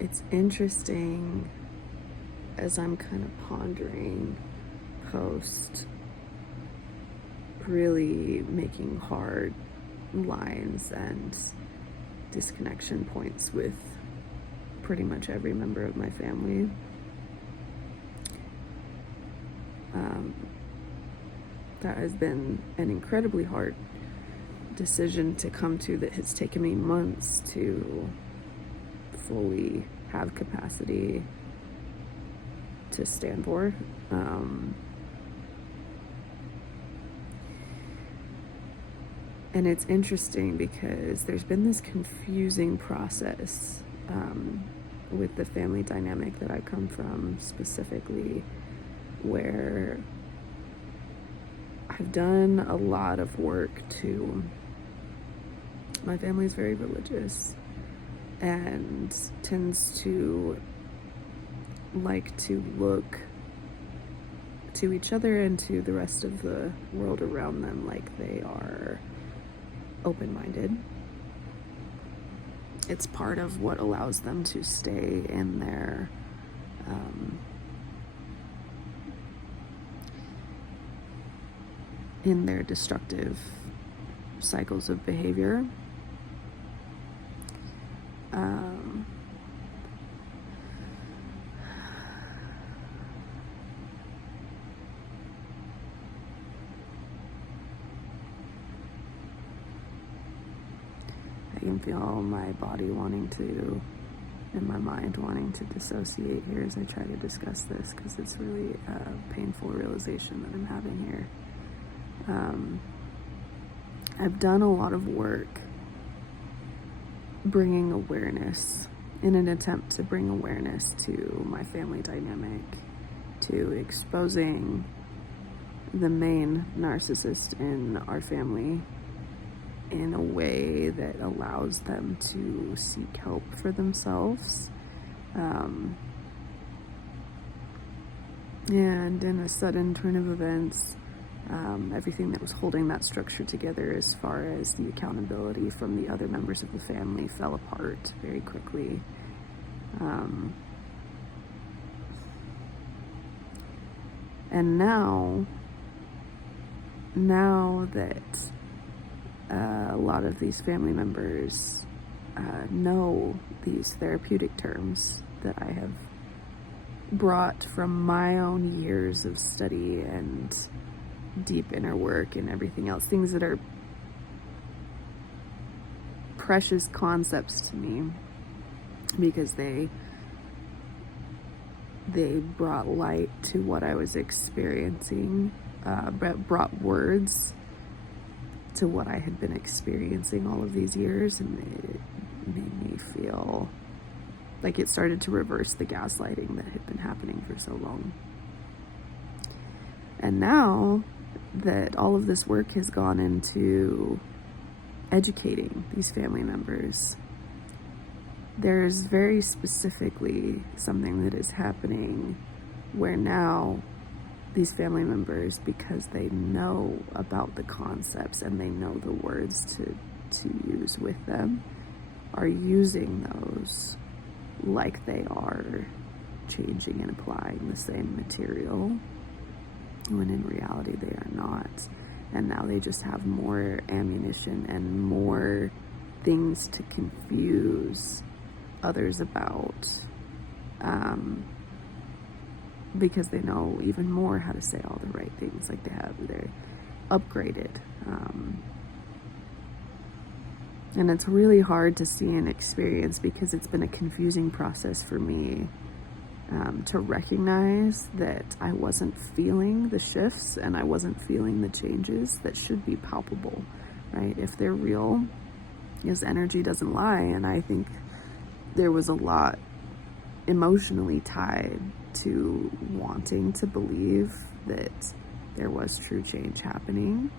it's interesting as I'm kind of pondering post really making hard lines and disconnection points with pretty much every member of my family. That has been an incredibly hard decision to come to, that has taken me months to fully have capacity to stand for. And it's interesting because there's been this confusing process with the family dynamic that I come from specifically, where I've done a lot of work to, my family is very religious and tends to like to look to each other and to the rest of the world around them like they are open-minded. It's part of what allows them to stay in their destructive cycles of behavior. I can feel my body wanting to, and my mind wanting to dissociate here as I try to discuss this, because it's really a painful realization that I'm having here. I've done a lot of work bringing awareness, in an attempt to bring awareness to my family dynamic, to exposing the main narcissist in our family in a way that allows them to seek help for themselves. And in a sudden turn of events, everything that was holding that structure together, as far as the accountability from the other members of the family, fell apart very quickly. And now that a lot of these family members know these therapeutic terms that I have brought from my own years of study and deep inner work and everything else, things that are precious concepts to me because they brought light to what I was experiencing, brought words to what I had been experiencing all of these years, and it made me feel like it started to reverse the gaslighting that had been happening for so long. And now that all of this work has gone into educating these family members, there's very specifically something that is happening where now these family members, because they know about the concepts and they know the words to use with them, are using those like they are changing and applying the same material, when in reality they are not. And now they just have more ammunition and more things to confuse others about, because they know even more how to say all the right things. Like they're upgraded, and it's really hard to see and experience, because it's been a confusing process for me to recognize that I wasn't feeling the shifts and I wasn't feeling the changes that should be palpable, right? If they're real, because energy doesn't lie. And I think there was a lot emotionally tied to wanting to believe that there was true change happening.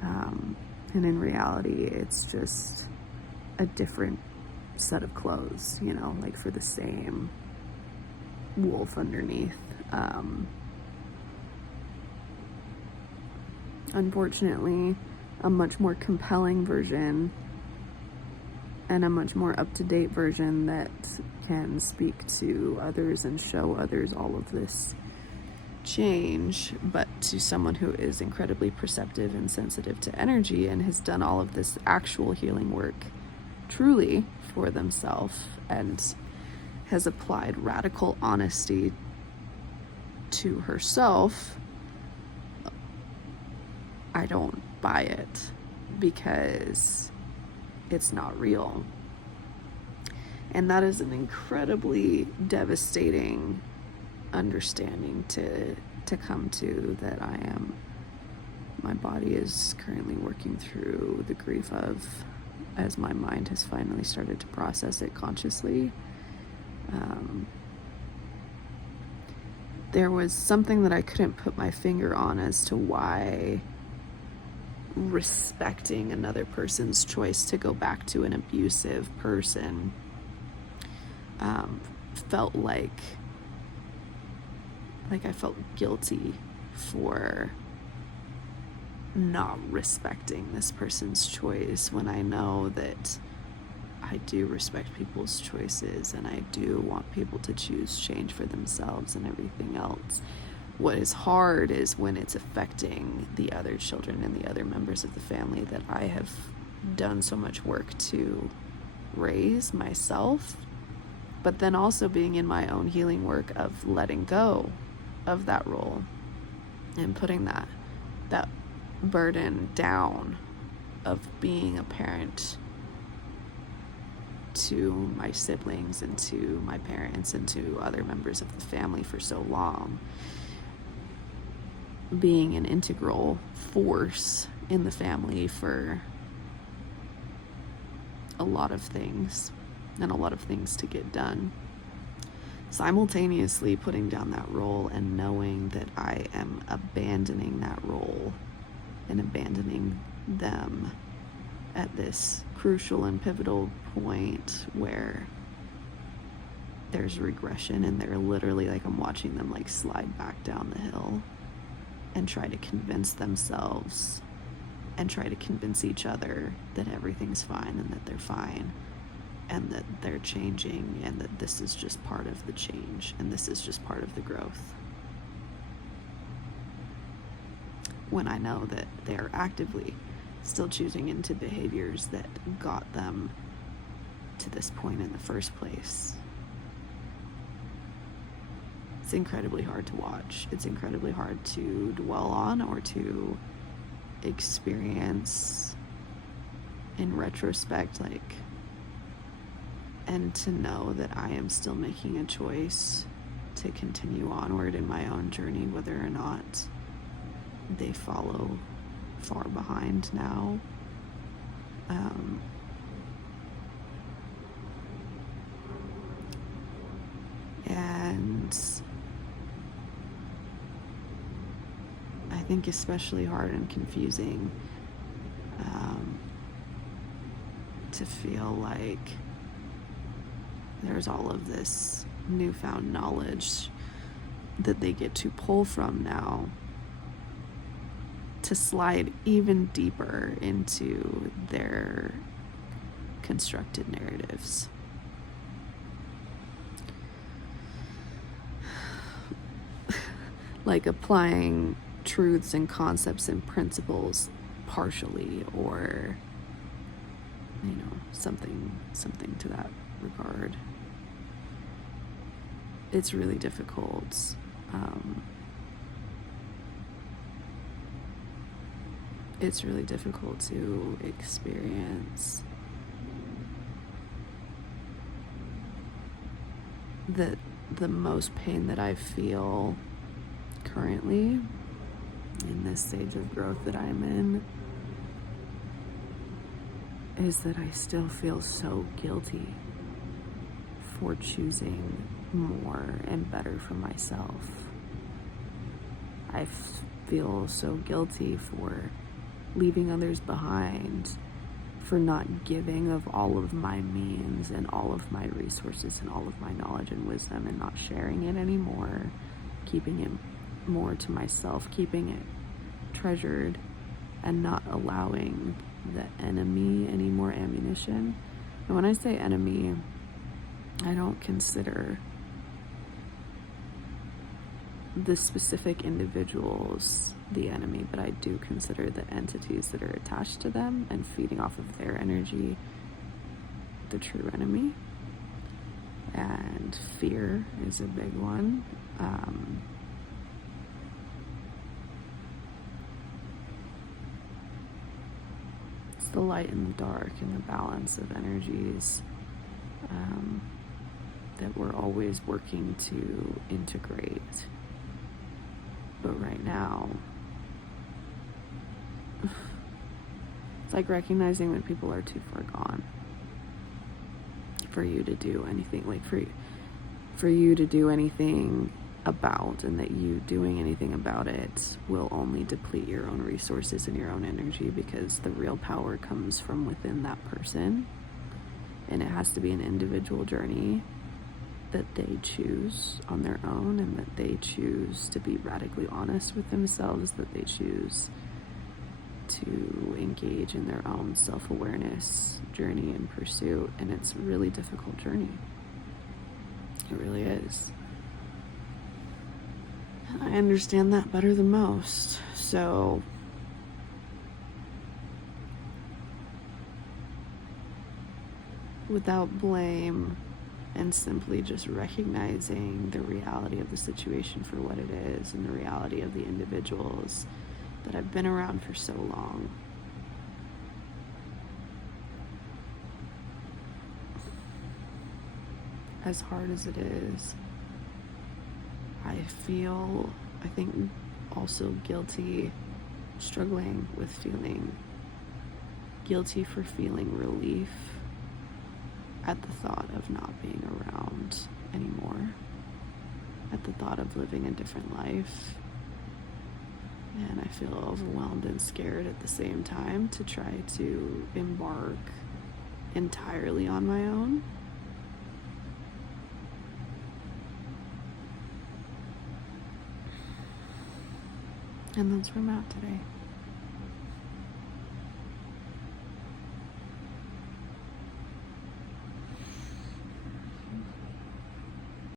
And in reality, it's just a different set of clothes, like for the same wolf underneath. Unfortunately, a much more compelling version and a much more up-to-date version that can speak to others and show others all of this change, but to someone who is incredibly perceptive and sensitive to energy and has done all of this actual healing work truly for themselves and has applied radical honesty to herself, I don't buy it because it's not real. And that is an incredibly devastating understanding to come to, that my body is currently working through the grief of, as my mind has finally started to process it consciously. There was something that I couldn't put my finger on as to why respecting another person's choice to go back to an abusive person felt like I felt guilty for not respecting this person's choice, when I know that I do respect people's choices and I do want people to choose change for themselves and everything else. What is hard is when it's affecting the other children and the other members of the family that I have done so much work to raise myself, but then also being in my own healing work of letting go of that role and putting that burden down of being a parent to my siblings and to my parents and to other members of the family for so long, being an integral force in the family for a lot of things and a lot of things to get done. Simultaneously putting down that role and knowing that I am abandoning that role and abandoning them at this crucial and pivotal point where there's regression, and they're literally like, I'm watching them like slide back down the hill and try to convince themselves and try to convince each other that everything's fine and that they're fine and that they're changing and that this is just part of the change and this is just part of the growth, when I know that they're actively still choosing into behaviors that got them to this point in the first place. It's incredibly hard to watch. It's incredibly hard to dwell on or to experience in retrospect, and to know that I am still making a choice to continue onward in my own journey, whether or not they follow far behind now. And I think especially hard and confusing to feel like there's all of this newfound knowledge that they get to pull from now to slide even deeper into their constructed narratives. Like applying truths and concepts and principles partially, or something to that regard. It's really difficult. It's really difficult to experience that the most pain that I feel currently in this stage of growth that I'm in is that I still feel so guilty for choosing more and better for myself. I feel so guilty for leaving others behind, for not giving of all of my means and all of my resources and all of my knowledge and wisdom, and not sharing it anymore, keeping it more to myself, keeping it treasured, and not allowing the enemy any more ammunition And when I say enemy, I don't consider the specific individuals the enemy, but I do consider the entities that are attached to them and feeding off of their energy the true enemy. And fear is a big one. It's the light and the dark and the balance of energies that we're always working to integrate. But right now, it's like recognizing when people are too far gone for you to do anything, like for you to do anything about, and that you doing anything about it will only deplete your own resources and your own energy, because the real power comes from within that person, and it has to be an individual journey that they choose on their own, and that they choose to be radically honest with themselves, that they choose to engage in their own self-awareness journey and pursuit. And it's a really difficult journey. It really is. I understand that better than most. So without blame, and simply just recognizing the reality of the situation for what it is, and the reality of the individuals that I've been around for so long. As hard as it is, I think also guilty, struggling with feeling guilty for feeling relief at the thought of not being around anymore, at the thought of living a different life. And I feel overwhelmed and scared at the same time to try to embark entirely on my own. And that's where I'm at today.